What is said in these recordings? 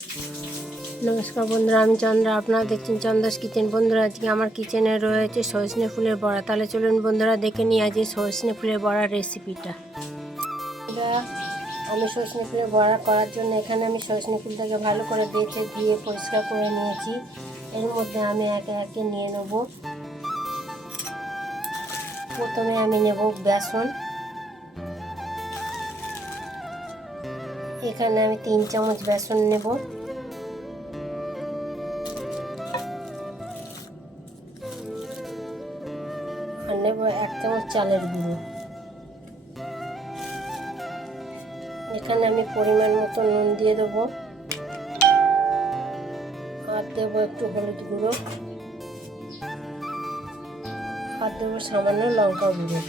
নমস্কার বন্ধুরা, আমি চন্দ্রা। আপনারা দেখছেন চন্দ্রাস কিচেন। বন্ধুরা, আজকে আমার কিচেনে রয়েছে সজনে ফুলের বড়া। তাহলে চলুন বন্ধুরা দেখে নিই আজকে সজনে ফুলের বড়ার রেসিপিটা। আমি সজনে ফুলের বড়া করার জন্য এখানে আমি সজনে ফুলটাকে ভালো করে বেছে দিয়ে পরিষ্কার করে নিয়েছি। এর মধ্যে আমি একে একে নিয়ে নেব। প্রথমে আমি নেব বেসন। এখানে আমি 3 চামচ বেসন নেব। আর নেব 1 চামচ চালের গুঁড়ো। এখানে আমি পরিমাণ মতো নুন দিয়ে দেবো। আর দেবো একটু হলুদ গুঁড়ো। আর দেবো সামান্য লঙ্কা গুঁড়ো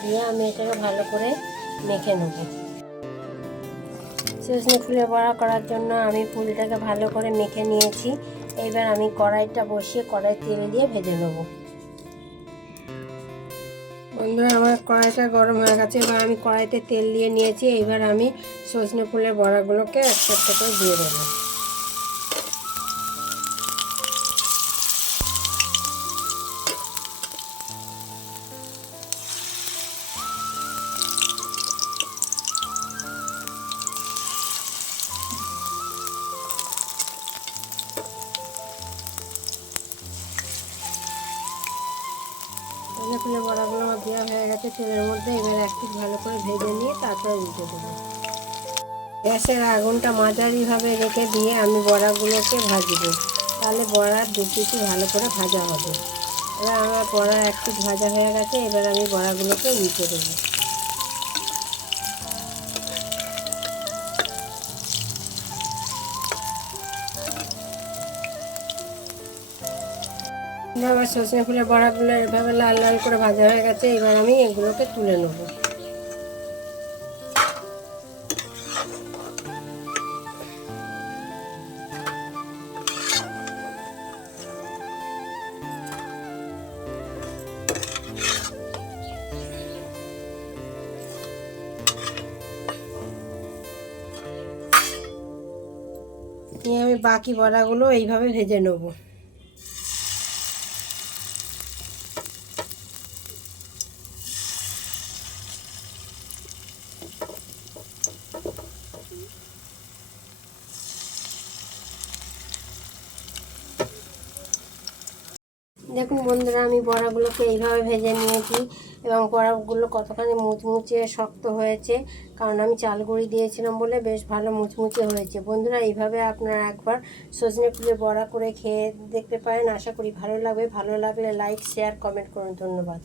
দিয়ে আমি এটাকে ভালো করে মেখে নেব। সজনে ফুলের বড়া করার জন্য আমি ফুলটাকে ভালো করে মেখে নিয়েছি। এবার আমি কড়াইটা বসিয়ে কড়াই তেল দিয়ে ভেজে নেব। বন্ধুরা, আমার কড়াইটা গরম হয়ে গেছে। এবার আমি কড়াইতে তেল দিয়ে নিয়েছি। এবার আমি সজনে ফুলের বড়াগুলোকে একটা একটা করে দিয়ে দেবো। সজনে ফুলের বড়াগুলো আমার দেওয়া হয়ে গেছে তেলের মধ্যে। এবার একটু ভালো করে ভেজে নিয়ে তারপরে উল্টে দেবো। গ্যাসের আগুনটা মাঝারিভাবে রেখে দিয়ে আমি বড়াগুলোকে ভাজবো। তাহলে বড়ার দু পিঠই ভালো করে ভাজা হবে। এবার আমার বড়া এক পিঠ ভাজা হয়ে গেছে। এবার আমি বড়াগুলোকে উল্টে দেবো। আমার সজনে ফুলের বড়াগুলো এভাবে লাল লাল করে ভাজা হয়ে গেছে। এবার আমি এগুলোকে তুলে নেব। নিয়ে আমি বাকি বড়াগুলো এইভাবে ভেজে নেব। দেখুন বন্ধুরা, আমি বড়াগুলোকে এইভাবে ভেজে নিয়েছি এবং বড়াগুলো কতখানি মুচমুচে শক্ত হয়েছে, কারণ আমি চাল গুঁড়ি দিয়েছিলাম বলে বেশ ভালো মুচমুচে হয়েছে। বন্ধুরা, এইভাবে আপনারা একবার সজনে ফুলের বড়া করে খেয়ে দেখতে পারেন। আশা করি ভালো লাগবে। ভালো লাগলে লাইক, শেয়ার, কমেন্ট করুন। ধন্যবাদ।